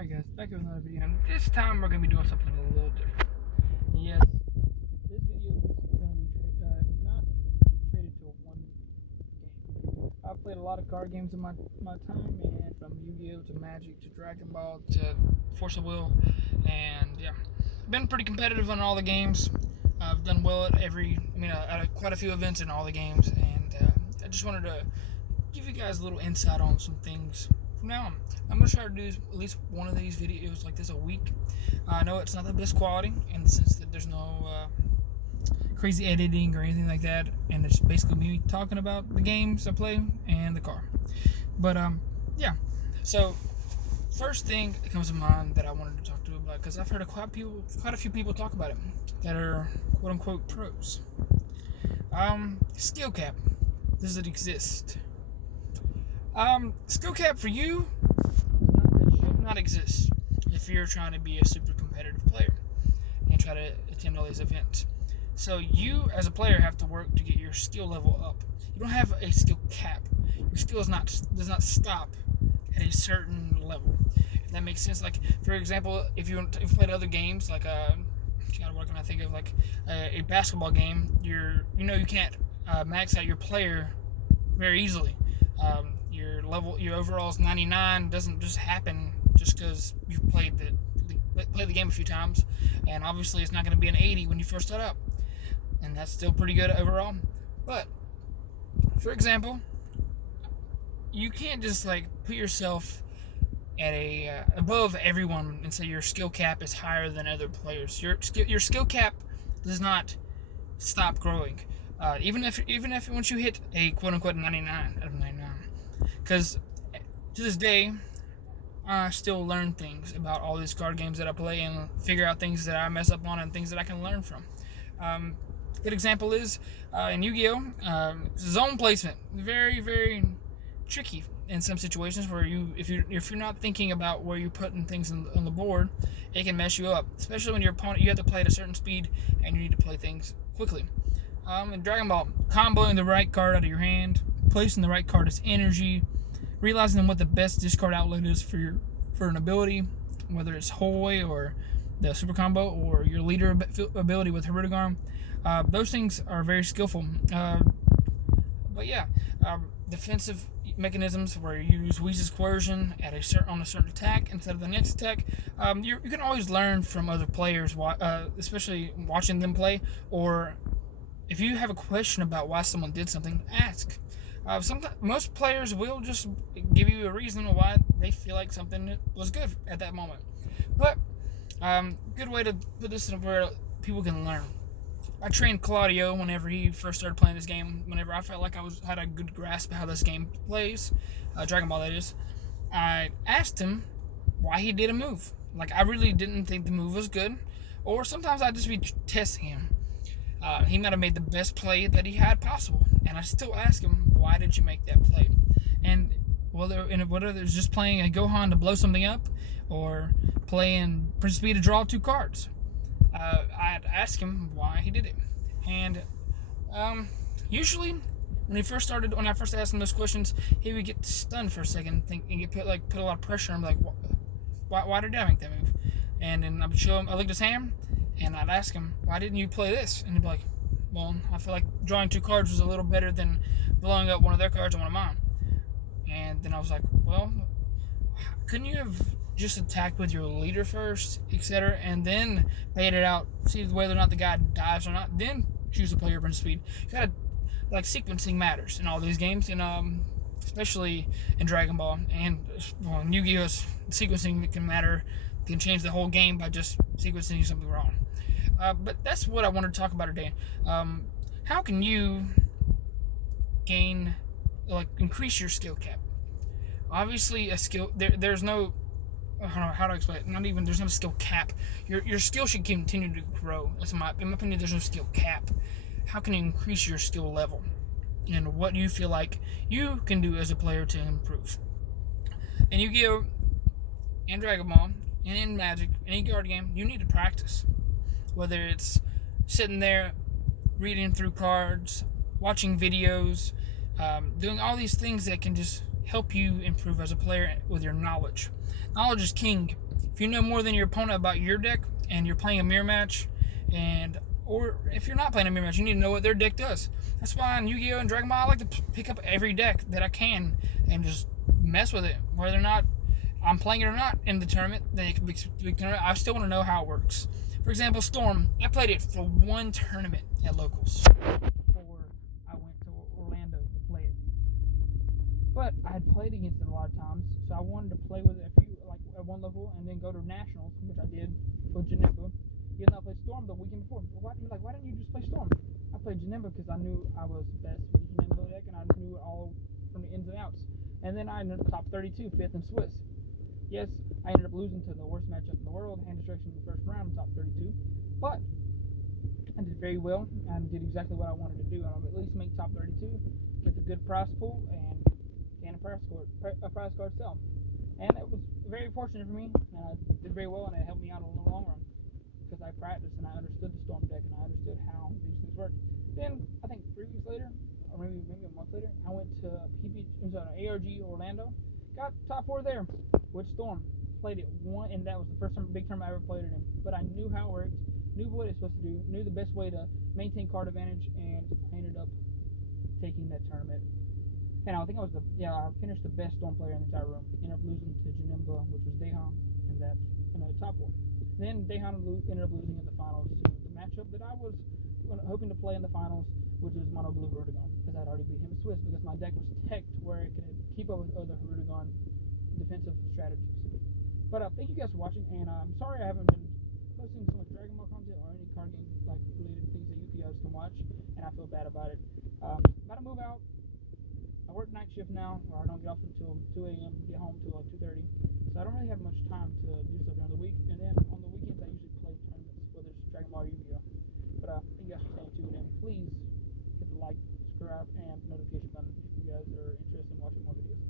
Alright guys, back with another video, and this time we're going to be doing something a little different. Yes, this video is going to be not traded to one game. I've played a lot of card games in my time, and from YGO to Magic to Dragon Ball to Force of Will, and yeah, been pretty competitive on all the games. I've done well at quite a few events in all the games, and I just wanted to give you guys a little insight on some things. From now on, I'm going to try to do at least one of these videos like this a week. I know it's not the best quality in the sense that there's no crazy editing or anything like that, and it's basically me talking about the games I play and the car. But yeah, so first thing that comes to mind that I wanted to talk to you about, because I've heard quite a few people talk about it that are quote unquote pros. Skill cap, does it exist? Skill cap for you should not exist if you're trying to be a super competitive player and try to attend all these events. So you as a player have to work to get your skill level up. You don't have a skill cap. Your skill does not stop at a certain level. If that makes sense. Like, for example, if you've played other games, like what can I think of, like a basketball game, you can't max out your player very easily. Your overall is 99. Doesn't just happen just because you've played the game a few times, and obviously it's not going to be an 80 when you first start up, and that's still pretty good overall. But for example, you can't just put yourself at above everyone and say your skill cap is higher than other players. Your skill cap does not stop growing, even if once you hit a quote unquote 99 out of 99. Because to this day, I still learn things about all these card games that I play and figure out things that I mess up on and things that I can learn from. Good example is in Yu-Gi-Oh! Zone placement, very, very tricky in some situations where if you're not thinking about where you're putting things on the board, it can mess you up. Especially when your opponent, you have to play at a certain speed and you need to play things quickly. In Dragon Ball, comboing the right card out of your hand, placing the right card as energy, realizing what the best discard outlet is for an ability, whether it's Hoi or the super combo or your leader ability with Hirudegarn. Those things are very skillful. But yeah, defensive mechanisms where you use Weeze's Coercion on a certain attack instead of the next attack. You can always learn from other players, especially watching them play, or if you have a question about why someone did something, ask. Most players will just give you a reason why they feel like something was good at that moment. But good way to put this in where people can learn. I trained Claudio whenever he first started playing this game. Whenever I felt like I had a good grasp of how this game plays, Dragon Ball that is, I asked him why he did a move. Like, I really didn't think the move was good, or sometimes I'd just be testing him. He might have made the best play that he had possible, and I still ask him, why did you make that play? And whether it's just playing a Gohan to blow something up, or playing Prince Speed to draw 2 cards, I'd ask him why he did it. And usually, when I first asked him those questions, he would get stunned for a second, and put a lot of pressure on him, like, why did I make that move? And then I'd show him, I looked at his hand, and I'd ask him, why didn't you play this? And he'd be like, well, I feel like drawing 2 cards was a little better than blowing up one of their cards on one of mine. And then I was like, well, couldn't you have just attacked with your leader first, etc., and then bait it out, see whether or not the guy dies or not, then choose to play your Prince Speed? You gotta, sequencing matters in all these games, and especially in Dragon Ball, and in Yu-Gi-Oh! Sequencing can matter, can change the whole game by just sequencing something wrong. But that's what I wanted to talk about today. How can you increase your skill cap? Obviously, a skill there's no, how do I explain it? There's no skill cap. Your skill should continue to grow. In my opinion, there's no skill cap. How can you increase your skill level? And what do you feel like you can do as a player to improve? In Yu-Gi-Oh! And Dragon Ball, and in Magic, any card game, you need to practice. Whether it's sitting there reading through cards, watching videos, doing all these things that can just help you improve as a player with your knowledge. Knowledge is king. If you know more than your opponent about your deck and you're playing a mirror match, or if you're not playing a mirror match, you need to know what their deck does. That's why in Yu-Gi-Oh! And Dragon Ball, I like to pick up every deck that I can and just mess with it. Whether or not I'm playing it or not in the tournament, the big tournament, I still want to know how it works. For example, Storm, I played it for one tournament at locals before I went to Orlando to play it. But I had played against it a lot of times, so I wanted to play with it at one level and then go to nationals, which I did with Janemba. Even though I played Storm the weekend before. Why didn't you just play Storm? I played Janemba because I knew I was best with the Janemba deck and I knew it all from the ins and outs. And then I ended up top 32, 5th in Swiss. Yes, I ended up losing to the worst matchup in the world, hand destruction in the first round, top 32. But I did very well and did exactly what I wanted to do. I'll at least make top 32, get the good prize pool, and gain a prize card sell. And it was very fortunate for me, and I did very well, and it helped me out in the long run because I practiced and I understood the Storm deck and I understood how these things work. Then I think 3 weeks later, or maybe a month later, I went to ARG Orlando, got top 4 there with Storm. Played it one, and that was the first big tournament I ever played it in. But I knew how it worked, knew what it's supposed to do, knew the best way to maintain card advantage, and I ended up taking that tournament. And I think I finished the best Storm player in the entire room. Ended up losing to Janemba, which was Dehan, in the top 4. Then Dehan ended up losing in the finals to the matchup that I was hoping to play in the finals, which was Mono Blue Rudigon, because I'd already beat him in Swiss because my deck was teched where it could keep up with other Rudigon defensive strategies. But thank you guys for watching, and I'm sorry I haven't been posting so much Dragon Ball content or any card game related things that you guys can watch, and I feel bad about it. About to move out. I work night shift now, or I don't get off until 2 a.m., get home till 2:30. So I don't really have much time to do stuff during the week. And then on the weekends, I usually play tournaments, whether it's Dragon Ball or Yu-Gi-Oh! But thank you guys for staying tuned in. Please hit the like, subscribe, and notification button if you guys are interested in watching more videos.